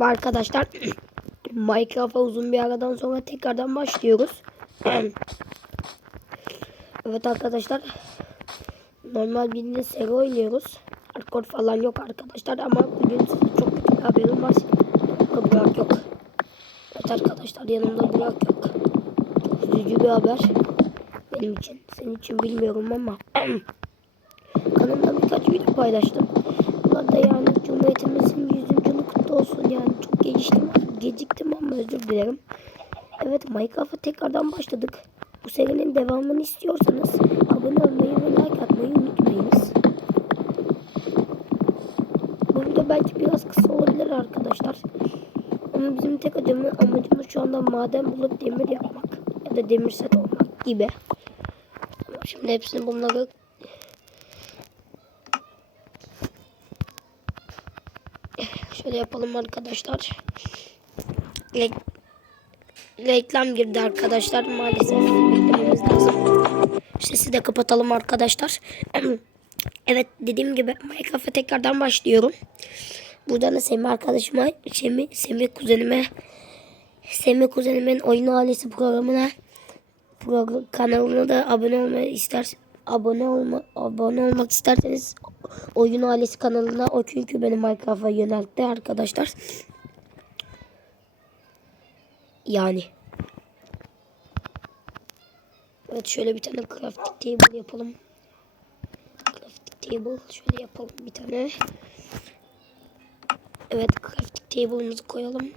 Arkadaşlar. Minecraft'a uzun bir aradan sonra tekrardan başlıyoruz. evet arkadaşlar. Normal bir seri oynuyoruz. Hardcore falan yok arkadaşlar ama bugün size çok kötü bir haberim var. Yanımda Burak yok. Evet arkadaşlar yanımda Burak yok. Üzücü bir haber. Benim için. Senin için bilmiyorum ama. Kanalımda birkaç video paylaştım. Bunlar da yani Cumhuriyetimizin 100. olsun yani çok geciktim, geciktim ama özür dilerim. Evet Minecraft'a tekrardan başladık. Bu serinin devamını istiyorsanız abone olmayı ve like atmayı unutmayınız. Bu video belki biraz kısa olabilir arkadaşlar. Ama bizim tek acımı, amacımız şu anda maden bulup demir yapmak ya da demir set olmak gibi. Şimdi hepsini bunları Şöyle yapalım arkadaşlar. Re reklam girdi arkadaşlar. Maalesef beklememiz lazım. Sesi de kapatalım arkadaşlar. evet dediğim gibi Minecraft'a tekrardan başlıyorum. Buradan da Semih arkadaşıma, Semih, Semih kuzenime, Semih kuzenimin oyun ailesi programına program, kanalına da abone olmayı ister abone olma abone olmak isterseniz oyun ailesi kanalına o çünkü beni Minecraft'a yöneltti arkadaşlar. Yani. Evet şöyle bir tane crafting table yapalım. Crafting table şöyle yapalım bir tane. Evet crafting table'ımızı koyalım.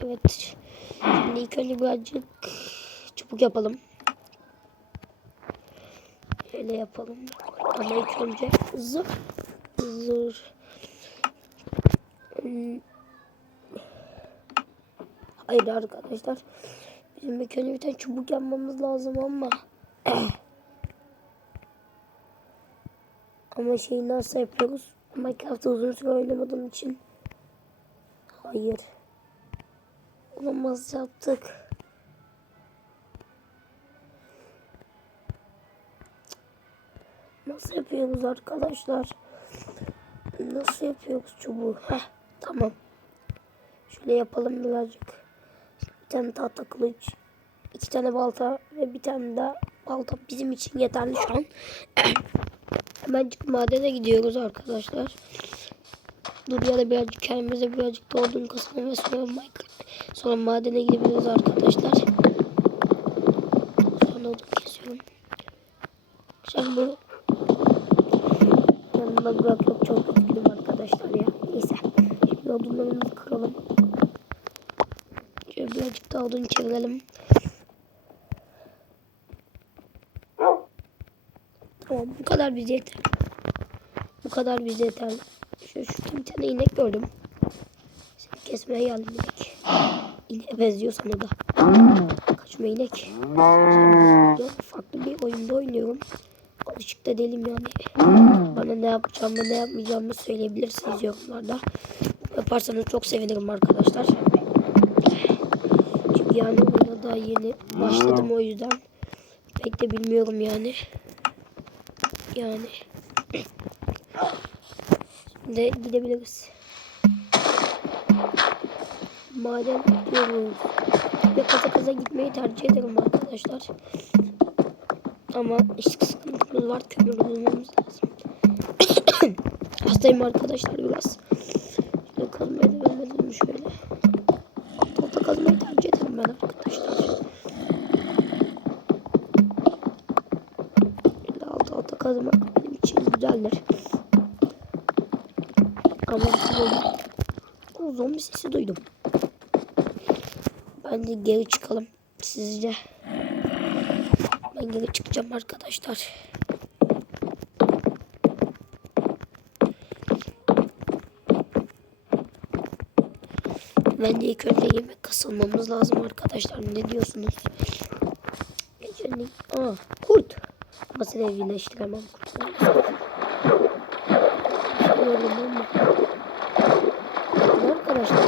Evet. Şimdi ilk önce birazcık çubuk yapalım. Şöyle yapalım. Ama ilk önce zır zır. Hmm. Hayır arkadaşlar. Bizim ilk önce bir tane çubuk yapmamız lazım ama. ama şeyi nasıl yapıyoruz? Minecraft'ta uzun süre oynamadığım için. Hayır. Olamaz yaptık. Nasıl yapıyoruz arkadaşlar? Nasıl yapıyoruz çubuğu? Heh, tamam. Şöyle yapalım birazcık. Bir tane tahta kılıç. iki tane balta ve bir tane daha balta bizim için yeterli şu an. Hemencik madene gidiyoruz arkadaşlar. Dur ya da birazcık kendimize birazcık da odun ve sonra, sonra madene gidebiliriz arkadaşlar. Sonra odun kesiyorum. Bu yanımda yok çok üzgünüm arkadaşlar ya. Neyse. Şimdi odunlarımızı kıralım. Şöyle birazcık daha odun çevirelim. Tamam bu kadar bize yeter. Bu kadar bize yeter. Şu, şu bir tane inek gördüm. Seni kesmeye geldim inek. İneğe benziyor sana da. Kaçma inek. Farklı bir oyunda oynuyorum. Alışık da değilim yani. Bana ne yapacağımı ne yapmayacağımı söyleyebilirsiniz yorumlarda. Yaparsanız çok sevinirim arkadaşlar. Çünkü yani oyuna daha yeni başladım o yüzden. Pek de bilmiyorum yani. Yani. Şimdi gidebiliriz. Maden gidiyoruz. Ve kaza kaza gitmeyi tercih ederim arkadaşlar. Ama var. Kömür bulmamız lazım. Hastayım arkadaşlar biraz. Şöyle kazmaya devam edelim şöyle. Tahta kazmayı tercih ederim ben arkadaşlar. Şöyle alt alta kazmak benim için güzeldir. Ama o zombi sesi duydum. Bence geri çıkalım sizce. Ben geri çıkacağım arkadaşlar. Ben de ilk önce yemek kasılmamız lazım arkadaşlar. Ne diyorsunuz? Gecenin... Aa kurt. Ama seni evcilleştiremem kurt. Şey gördüm ama. Arkadaşlar?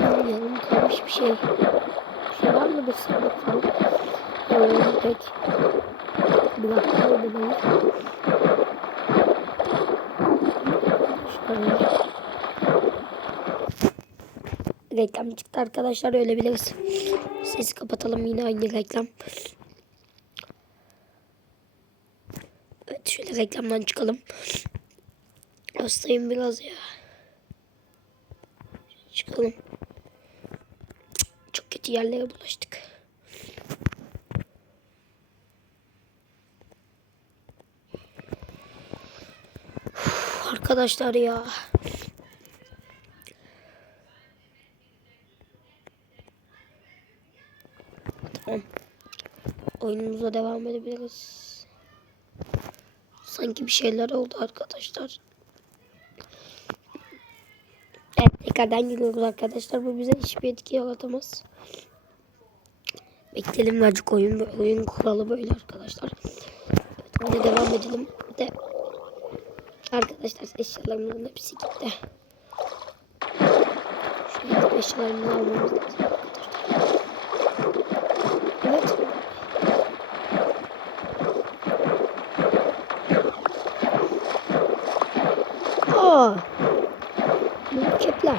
Yarım kalmış bir şey. Bir şey var mı bir sandık falan? Yok pek Reklam çıktı arkadaşlar öyle biliriz. Sesi kapatalım yine aynı reklam. Evet şöyle reklamdan çıkalım. Hastayım biraz ya. Çıkalım. Çok kötü yerlere bulaştık. Arkadaşlar ya. Tamam. Oyunumuza devam edebiliriz. Sanki bir şeyler oldu arkadaşlar. Evet tekrardan giriyoruz arkadaşlar. Bu bize hiçbir etki yaratamaz. Bekleyelim acık oyun. Oyun kuralı böyle arkadaşlar. Evet devam edelim. De arkadaşlar eşyalarımızın hepsi gitti. Şöyle gidip eşyalarımızı almamız lazım. Evet. Aa. Mürekkepler.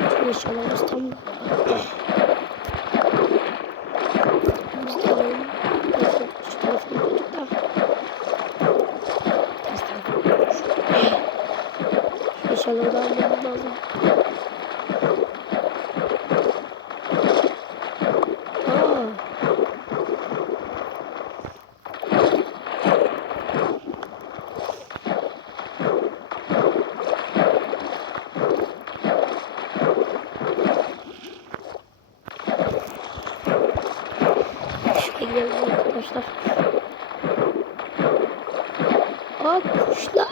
Bütün eşyalarımız tam da. Biz de alalım. Neyse, şu tarafını koyduk da. Ters tarafını koyduk. Şu eşyaları da almamız lazım. Aa. Şuraya gidelim arkadaşlar. Aa kuşlar.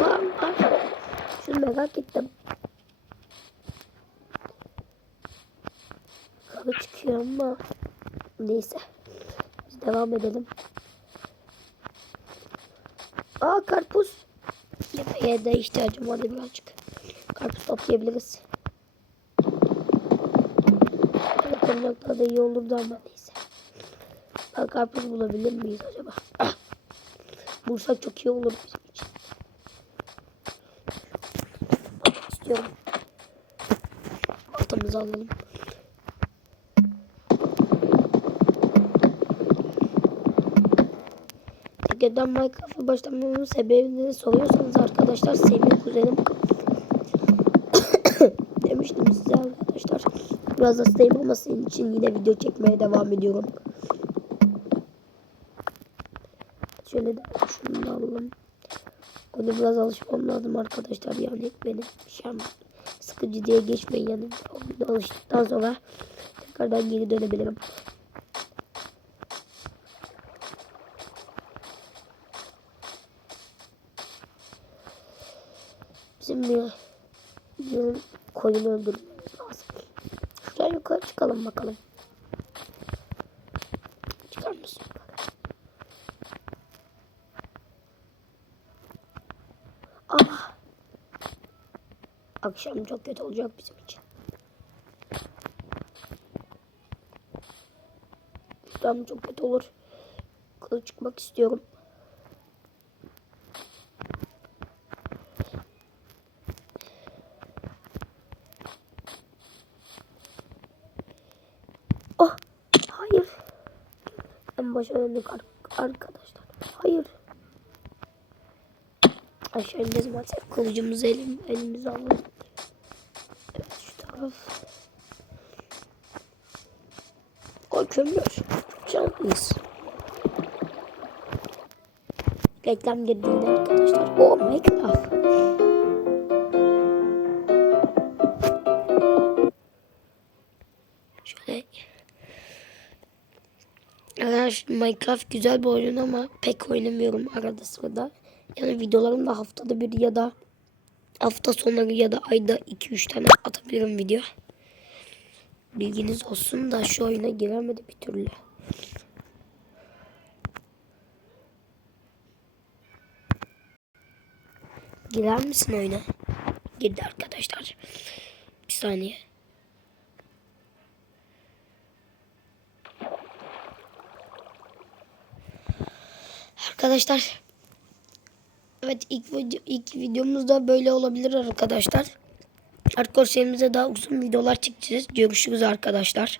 Var var. Ettim. Karı çıkıyor ama neyse. Biz devam edelim. Aa karpuz. Yemeğe de ihtiyacım vardı birazcık. Karpuz toplayabiliriz. Telefonlarda da iyi olurdu ama neyse. Ben karpuz bulabilir miyiz acaba? Bulsak çok iyi olur bizim için. Bakmak istiyorum. Baltamızı alalım. Tekrardan Minecraft'a başlamamın sebebini soruyorsanız arkadaşlar Semih kuzenim demiştim size arkadaşlar. Biraz hastayım ama senin için yine video çekmeye devam ediyorum. Şöyle de şunu da alalım. Onu biraz alışmam lazım arkadaşlar yani benim şey ama sıkıcı diye geçmeyin yani. Alıştıktan sonra tekrardan geri dönebilirim. Bizim bir, bir koyunu öldürmemiz lazım. Şuraya yukarı çıkalım bakalım. Akşam çok kötü olacak bizim için. Akşam çok kötü olur. Yukarı çıkmak istiyorum. Oh, hayır. En başa döndük ar- arkadaşlar. Hayır. Aşağı ineceğiz maalesef. Kılıcımızı elim, elimize alalım. Evet şu taraf. Kömür. Canlıyız. Reklam girdiğinde arkadaşlar. Oh Minecraft. Şöyle. Arkadaşlar Minecraft güzel bir oyun ama pek oynamıyorum arada sırada. Yani videolarımda haftada bir ya da hafta sonları ya da ayda 2-3 tane atabilirim video. Bilginiz olsun da şu oyuna giremedi bir türlü. Girer misin oyuna? Girdi arkadaşlar. Bir saniye. Arkadaşlar Evet ilk, video, ilk videomuzda böyle olabilir arkadaşlar. Hardcore serimize daha uzun videolar çekeceğiz. Görüşürüz arkadaşlar.